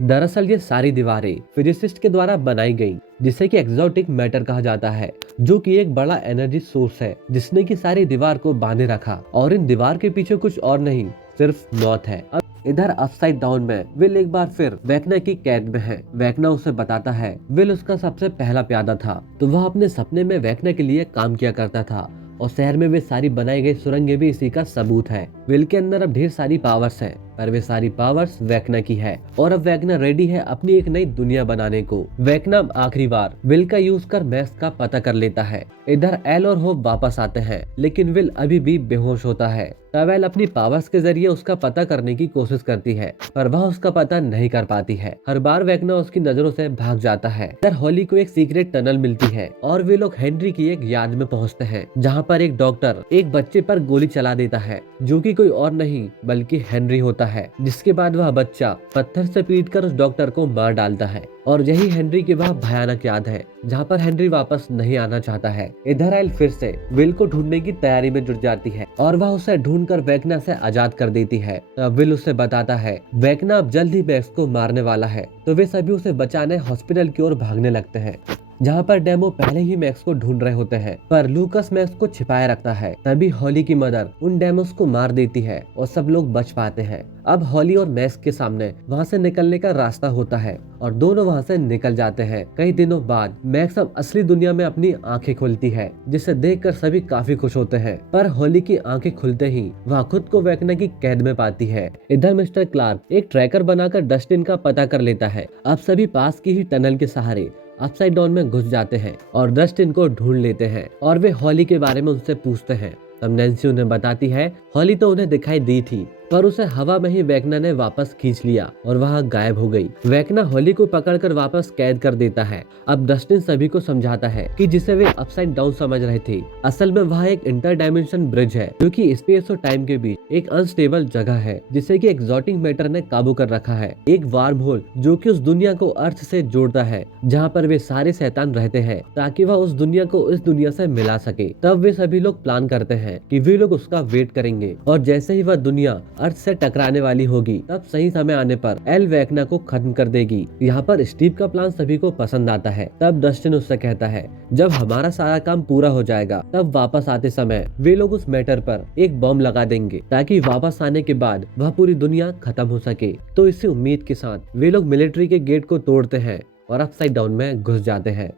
दरअसल ये सारी दीवारें फिजिसिस्ट के द्वारा बनाई गई, जिसे कि एक्सोटिक मैटर कहा जाता है, जो कि एक बड़ा एनर्जी सोर्स है जिसने की सारी दीवार को बांधे रखा। और इन दीवार के पीछे कुछ और नहीं, सिर्फ मौत है। इधर अपसाइड डाउन में विल एक बार फिर वेकना की कैद में है। वेकना उसे बताता है विल उसका सबसे पहला प्यादा था, तो वह अपने सपने में वेकना के लिए काम किया करता था और शहर में वे सारी बनाई गई सुरंगें भी इसी का सबूत है। विल के अंदर अब ढेर सारी पावर्स हैं, पर वे सारी पावर्स वेकना की है और अब वेकना रेडी है अपनी एक नई दुनिया बनाने को। वेकना आखिरी बार विल का यूज कर मैक्स का पता कर लेता है। इधर एल और होप वापस आते हैं, लेकिन विल अभी भी बेहोश होता है। तब एल अपनी पावर्स के जरिए उसका पता करने की कोशिश करती है, पर वह उसका पता नहीं कर पाती है। हर बार वेकना उसकी नजरों से भाग जाता है। इधर हॉली को एक सीक्रेट टनल मिलती है और वे लोग हेनरी की एक याद में पहुंचते हैं, जहां पर एक डॉक्टर एक बच्चे पर गोली चला देता है, जो कि कोई और नहीं बल्कि हेनरी होता है। जिसके बाद वह बच्चा पत्थर से पीटकर उस डॉक्टर को मार डालता है और यही हेनरी की वह भयानक याद है, जहाँ पर हेनरी वापस नहीं आना चाहता है। इधर एल फिर से विल को ढूंढने की तैयारी में जुट जाती है और वह उसे ढूंढकर वेकना से आजाद कर देती है। तब विल उसे बताता है वेकना अब जल्द ही मैक्स को मारने वाला है, तो वे सभी उसे बचाने हॉस्पिटल की ओर भागने लगते हैं, जहाँ पर डेमो पहले ही मैक्स को ढूंढ रहे होते हैं, पर लूकस मैक्स को छिपाए रखता है। तभी हॉली की मदर उन डेमोस को मार देती है और सब लोग बच पाते हैं। अब हॉली और मैक्स के सामने वहाँ से निकलने का रास्ता होता है और दोनों वहाँ से निकल जाते हैं। कई दिनों बाद मैक्स अब असली दुनिया में अपनी आंखें खोलती है, जिसे देखकर सभी काफी खुश होते हैं। पर हॉली की आंखें खुलते ही वह खुद को वेकना की कैद में पाती है। इधर मिस्टर क्लार्क एक ट्रैकर बनाकर डस्टिन का पता कर लेता है। अब सभी पास की ही टनल के सहारे अपसाइड डाउन में घुस जाते हैं और डस्टिन को ढूंढ लेते हैं और वे हॉली के बारे में उनसे पूछते हैं। तब नैन्सी उन्हें बताती है हॉली तो उन्हें दिखाई दी थी, पर उसे हवा में ही वेकना ने वापस खींच लिया और वह गायब हो गई। वेकना हॉली को पकड़कर वापस कैद कर देता है। अब डस्टिन सभी को समझाता है कि जिसे वे अपसाइड डाउन समझ रहे थे, असल में वह एक इंटर डायमेंशन ब्रिज है, जो कि स्पेस और टाइम के बीच एक अनस्टेबल जगह है, जिसे कि एक्सोटिक मैटर ने काबू कर रखा है। एक वार्म होल जो कि उस दुनिया को अर्थ से जोड़ता है, जहाँ पर वे सारे शैतान रहते हैं, ताकि वह उस दुनिया को इस दुनिया से मिला सके। तब वे सभी लोग प्लान करते हैं कि वे लोग उसका वेट करेंगे और जैसे ही वह दुनिया अर्थ से टकराने वाली होगी, तब सही समय आने पर एल वेकना को खत्म कर देगी। यहाँ पर स्टीव का प्लान सभी को पसंद आता है। तब डस्टिन उससे कहता है जब हमारा सारा काम पूरा हो जाएगा, तब वापस आते समय वे लोग उस मैटर पर एक बम लगा देंगे, ताकि वापस आने के बाद वह पूरी दुनिया खत्म हो सके। तो इसी उम्मीद के साथ वे लोग मिलिट्री के गेट को तोड़ते हैं और अपसाइड डाउन में घुस जाते हैं।